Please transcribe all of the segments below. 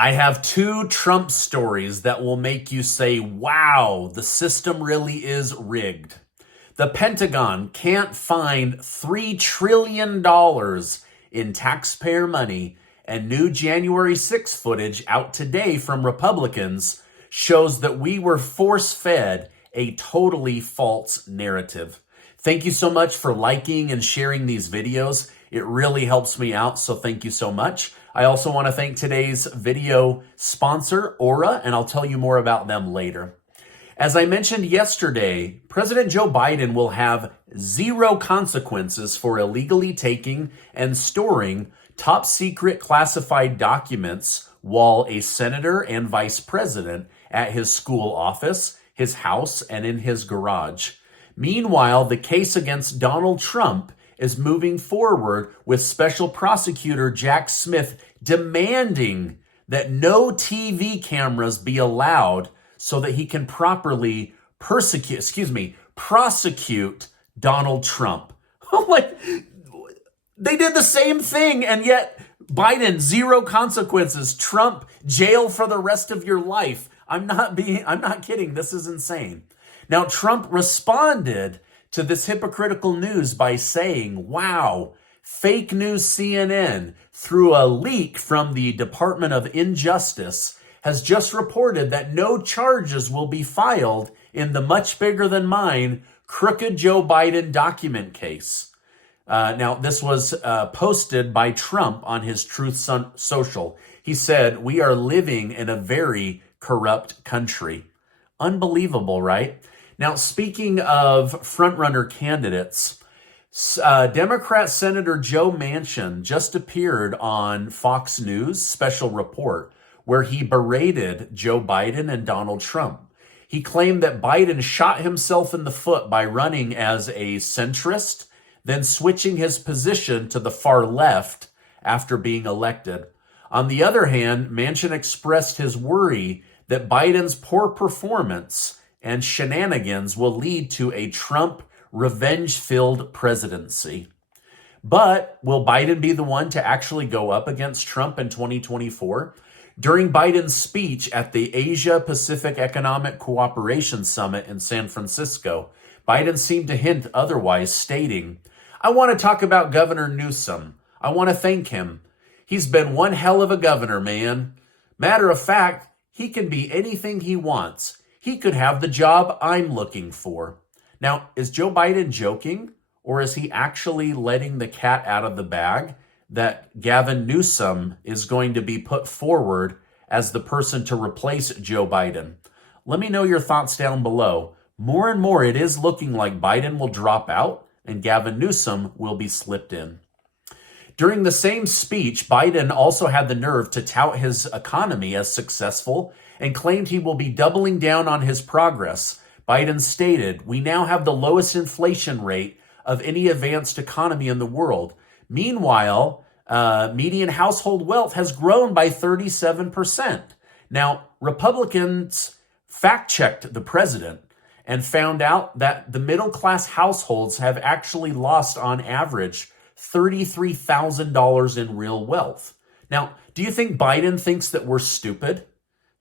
I have two Trump stories that will make you say, wow, the system really is rigged. The Pentagon can't find $3 trillion in taxpayer money, and new January 6 footage out today from Republicans shows that we were force-fed a totally false narrative. Thank you so much for liking and sharing these videos. It really helps me out, so thank you so much. I also want to thank today's video sponsor, Aura, and I'll tell you more about them later. As I mentioned yesterday, President Joe Biden will have zero consequences for illegally taking and storing top secret classified documents while a senator and vice president at his school office, his house, and in his garage. Meanwhile, the case against Donald Trump is moving forward with Special Prosecutor Jack Smith demanding that no TV cameras be allowed so that he can properly prosecute Donald Trump. Like, they did the same thing, and yet Biden, zero consequences. Trump, jail for the rest of your life. I'm not kidding. This is insane. Now, Trump responded to this hypocritical news by saying, wow, fake news CNN, through a leak from the Department of Injustice, has just reported that no charges will be filed in the much bigger than mine crooked Joe Biden document case. Now, this was posted by Trump on his Truth Social. He said, we are living in a very corrupt country. Unbelievable, right? Now, speaking of frontrunner candidates, Democrat Senator Joe Manchin just appeared on Fox News' special report where he berated Joe Biden and Donald Trump. He claimed that Biden shot himself in the foot by running as a centrist, then switching his position to the far left after being elected. On the other hand, Manchin expressed his worry that Biden's poor performance and shenanigans will lead to a Trump revenge-filled presidency. But will Biden be the one to actually go up against Trump in 2024? During Biden's speech at the Asia-Pacific Economic Cooperation Summit in San Francisco, Biden seemed to hint otherwise, stating, I want to talk about Governor Newsom. I want to thank him. He's been one hell of a governor, man. Matter of fact, he can be anything he wants. He could have the job I'm looking for. Now, is Joe Biden joking, or is he actually letting the cat out of the bag that Gavin Newsom is going to be put forward as the person to replace Joe Biden? Let me know your thoughts down below. More and more, it is looking like Biden will drop out and Gavin Newsom will be slipped in. During the same speech, Biden also had the nerve to tout his economy as successful and claimed he will be doubling down on his progress. Biden stated, we now have the lowest inflation rate of any advanced economy in the world. Meanwhile, median household wealth has grown by 37%. Now, Republicans fact-checked the president and found out that the middle-class households have actually lost, on average, $33,000 in real wealth. Now, do you think Biden thinks that we're stupid?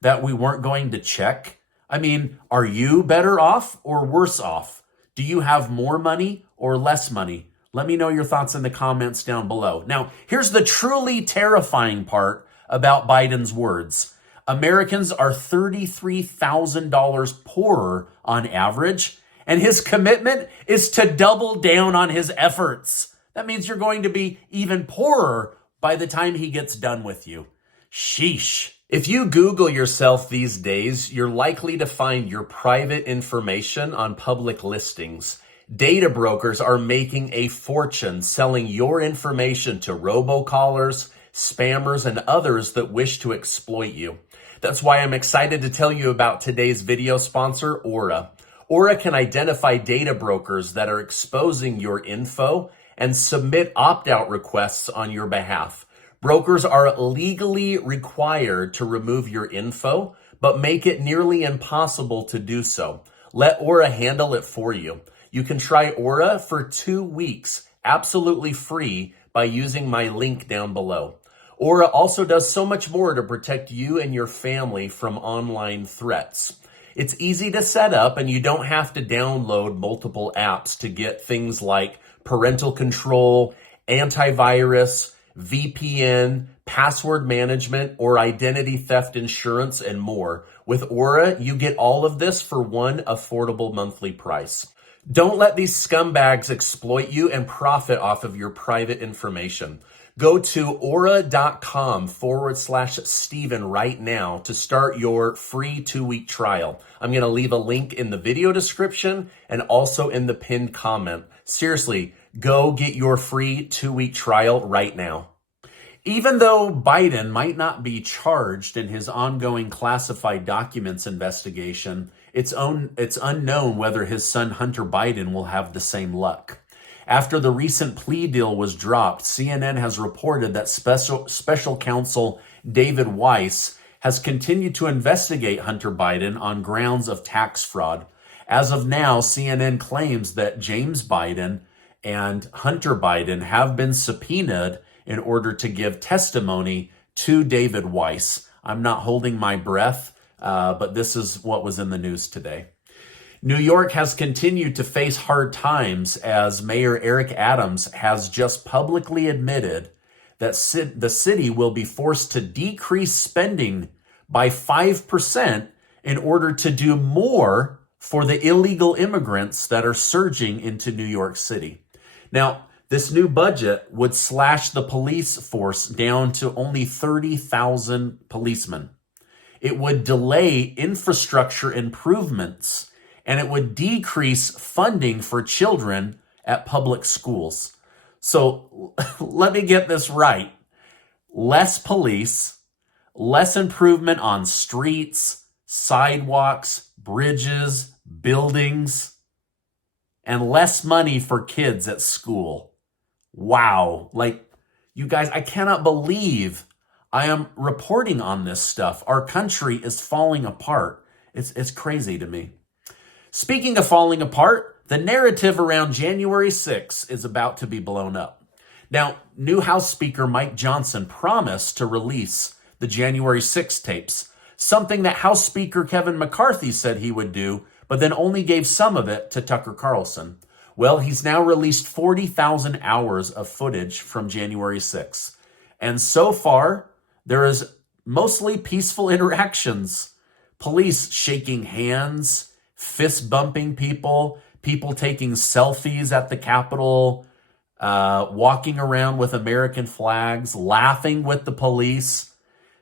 That we weren't going to check? I mean, are you better off or worse off? Do you have more money or less money? Let me know your thoughts in the comments down below. Now, here's the truly terrifying part about Biden's words. Americans are $33,000 poorer on average, and his commitment is to double down on his efforts. That means you're going to be even poorer by the time he gets done with you. Sheesh. If you Google yourself these days, you're likely to find your private information on public listings. Data brokers are making a fortune selling your information to robocallers, spammers, and others that wish to exploit you. That's why I'm excited to tell you about today's video sponsor, Aura. Aura can identify data brokers that are exposing your info and submit opt-out requests on your behalf. Brokers are legally required to remove your info, but make it nearly impossible to do so. Let Aura handle it for you. You can try Aura for 2 weeks, absolutely free, by using my link down below. Aura also does so much more to protect you and your family from online threats. It's easy to set up, and you don't have to download multiple apps to get things like parental control, antivirus, VPN, password management, or identity theft insurance, and more. With Aura, you get all of this for one affordable monthly price. Don't let these scumbags exploit you and profit off of your private information. Go to aura.com/Stephen right now to start your free 2-week trial. I'm going to leave a link in the video description and also in the pinned comment. Seriously, go get your free 2-week trial right now. Even though Biden might not be charged in his ongoing classified documents investigation, it's unknown whether his son Hunter Biden will have the same luck. After the recent plea deal was dropped, CNN has reported that special counsel David Weiss has continued to investigate Hunter Biden on grounds of tax fraud. As of now, CNN claims that James Biden and Hunter Biden have been subpoenaed in order to give testimony to David Weiss. I'm not holding my breath, but this is what was in the news today. New York has continued to face hard times as Mayor Eric Adams has just publicly admitted that the city will be forced to decrease spending by 5% in order to do more for the illegal immigrants that are surging into New York City. Now, this new budget would slash the police force down to only 30,000 policemen. It would delay infrastructure improvements, and it would decrease funding for children at public schools. So let me get this right. Less police, less improvement on streets, sidewalks, bridges, buildings, and less money for kids at school. Wow. Like, you guys, I cannot believe I am reporting on this stuff. Our country is falling apart. It's crazy to me. Speaking of falling apart, the narrative around January 6th is about to be blown up. Now, new House Speaker Mike Johnson promised to release the January 6th tapes, something that House Speaker Kevin McCarthy said he would do, but then only gave some of it to Tucker Carlson. Well, he's now released 40,000 hours of footage from January 6th. And so far, there is mostly peaceful interactions. Police shaking hands, fist bumping people, people taking selfies at the Capitol, walking around with American flags, laughing with the police.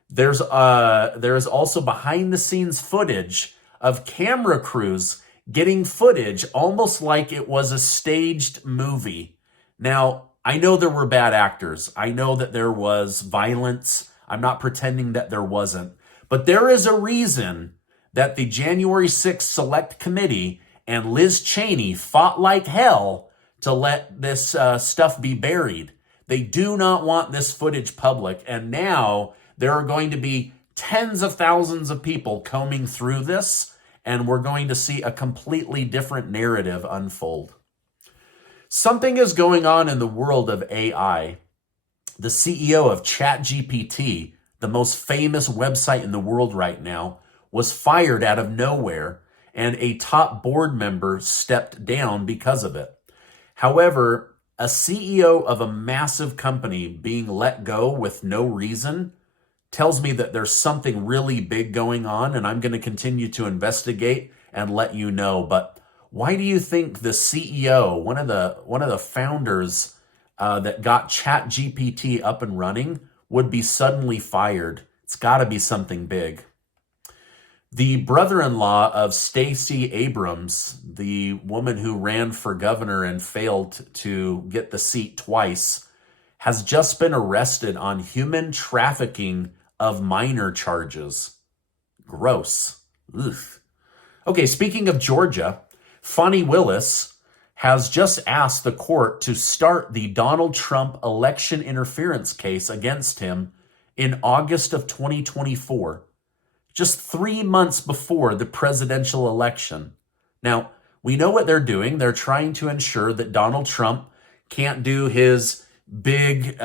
There's also behind the scenes footage of camera crews getting footage almost like it was a staged movie. Now, I know there were bad actors. I know that there was violence. I'm not pretending that there wasn't. But there is a reason that the January 6th Select Committee and Liz Cheney fought like hell to let this stuff be buried. They do not want this footage public, and now there are going to be tens of thousands of people combing through this, and we're going to see a completely different narrative unfold. Something is going on in the world of AI. The CEO of ChatGPT, the most famous website in the world right now, was fired out of nowhere, and a top board member stepped down because of it. However, a CEO of a massive company being let go with no reason tells me that there's something really big going on, and I'm going to continue to investigate and let you know. But why do you think the CEO, one of the founders that got ChatGPT up and running, would be suddenly fired? It's got to be something big. The brother-in-law of Stacey Abrams, the woman who ran for governor and failed to get the seat twice, has just been arrested on human trafficking of minor charges. Gross. Ugh. Okay, speaking of Georgia, Fani Willis has just asked the court to start the Donald Trump election interference case against him in August of 2024. Just 3 months before the presidential election. Now, we know what they're doing. They're trying to ensure that Donald Trump can't do his big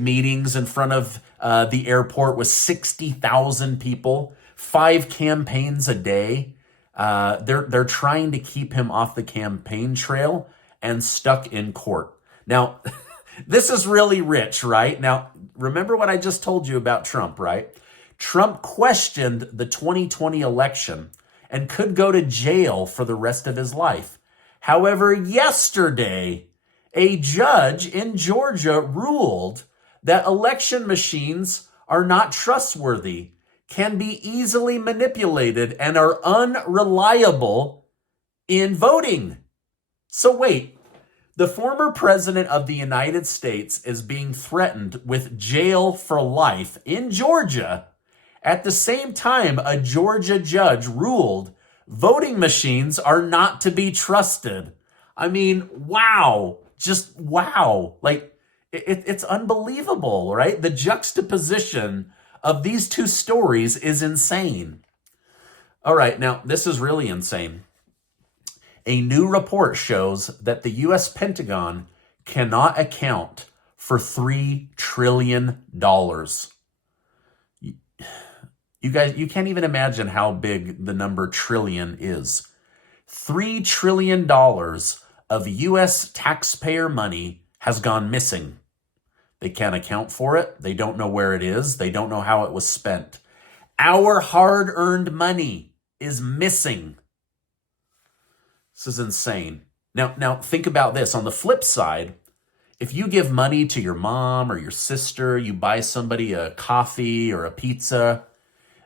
meetings in front of the airport with 60,000 people, 5 campaigns a day. They're trying to keep him off the campaign trail and stuck in court. Now, this is really rich, right? Now, remember what I just told you about Trump, right? Trump questioned the 2020 election and could go to jail for the rest of his life. However, yesterday, a judge in Georgia ruled that election machines are not trustworthy, can be easily manipulated, and are unreliable in voting. So wait, the former president of the United States is being threatened with jail for life in Georgia. At the same time, a Georgia judge ruled voting machines are not to be trusted. I mean, wow. Just wow. Like, it's unbelievable, right? The juxtaposition of these two stories is insane. All right, now, this is really insane. A new report shows that the U.S. Pentagon cannot account for $3 trillion. You guys, you can't even imagine how big the number trillion is. $3 trillion of U.S. taxpayer money has gone missing. They can't account for it. They don't know where it is. They don't know how it was spent. Our hard-earned money is missing. This is insane. Now think about this. On the flip side, if you give money to your mom or your sister, you buy somebody a coffee or a pizza,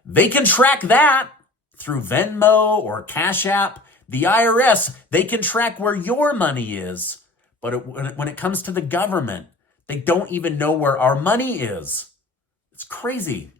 they can track that through Venmo or Cash App. The IRS, they can track where your money is. But when it comes to the government, they don't even know where our money is. It's crazy.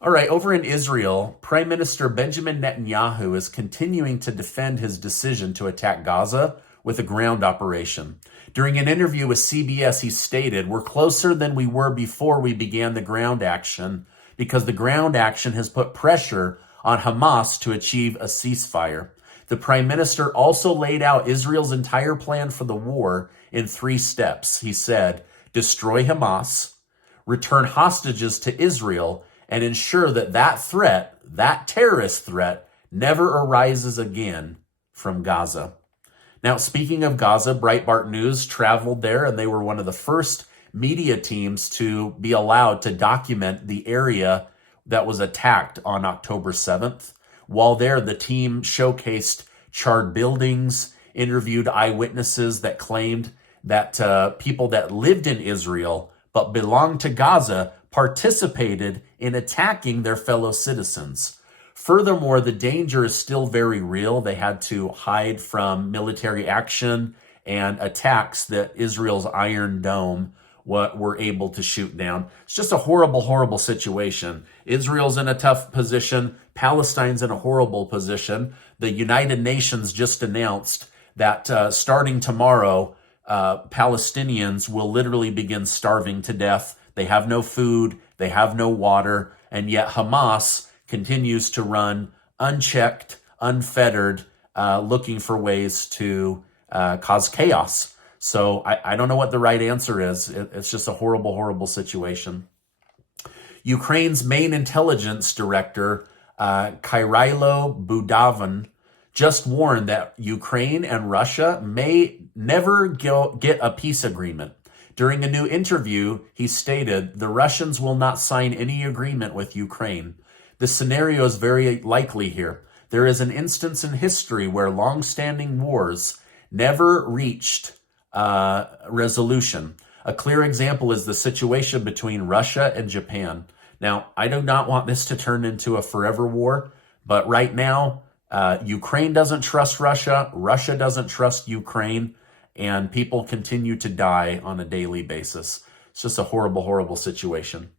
All right, over in Israel, Prime Minister Benjamin Netanyahu is continuing to defend his decision to attack Gaza with a ground operation. During an interview with CBS, he stated, "We're closer than we were before we began the ground action because the ground action has put pressure on Hamas to achieve a ceasefire." The prime minister also laid out Israel's entire plan for the war in 3 steps. He said, destroy Hamas, return hostages to Israel, and ensure that that terrorist threat, never arises again from Gaza. Now, speaking of Gaza, Breitbart News traveled there, and they were one of the first media teams to be allowed to document the area that was attacked on October 7th. While there, the team showcased charred buildings, interviewed eyewitnesses that claimed that people that lived in Israel but belonged to Gaza participated in attacking their fellow citizens. Furthermore, the danger is still very real. They had to hide from military action and attacks that Israel's Iron Dome were able to shoot down. It's just a horrible, horrible situation. Israel's in a tough position. Palestine's in a horrible position. The United Nations just announced that starting tomorrow, Palestinians will literally begin starving to death. They have no food, they have no water, and yet Hamas continues to run unchecked, unfettered, looking for ways to cause chaos. So I don't know what the right answer is. It's just a horrible, horrible situation. Ukraine's main intelligence director, Kyrylo Budavan, just warned that Ukraine and Russia may never get a peace agreement. During a new interview, he stated, the Russians will not sign any agreement with Ukraine. The scenario is very likely here. There is an instance in history where long-standing wars never reached resolution. A clear example is the situation between Russia and Japan. Now, I do not want this to turn into a forever war, but right now, Ukraine doesn't trust Russia, Russia doesn't trust Ukraine, and people continue to die on a daily basis. It's just a horrible, horrible situation.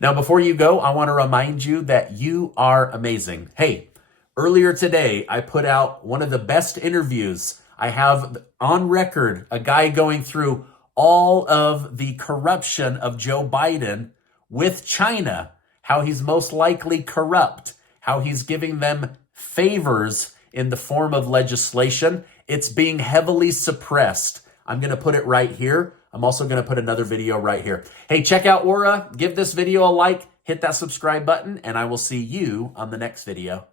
Now, before you go, I want to remind you that you are amazing. Hey, earlier today, I put out one of the best interviews. I have on record a guy going through all of the corruption of Joe Biden with China, how he's most likely corrupt, how he's giving them favors in the form of legislation. It's being heavily suppressed. I'm going to put it right here. I'm also going to put another video right here. Hey, check out Aura. Give this video a like, hit that subscribe button, and I will see you on the next video.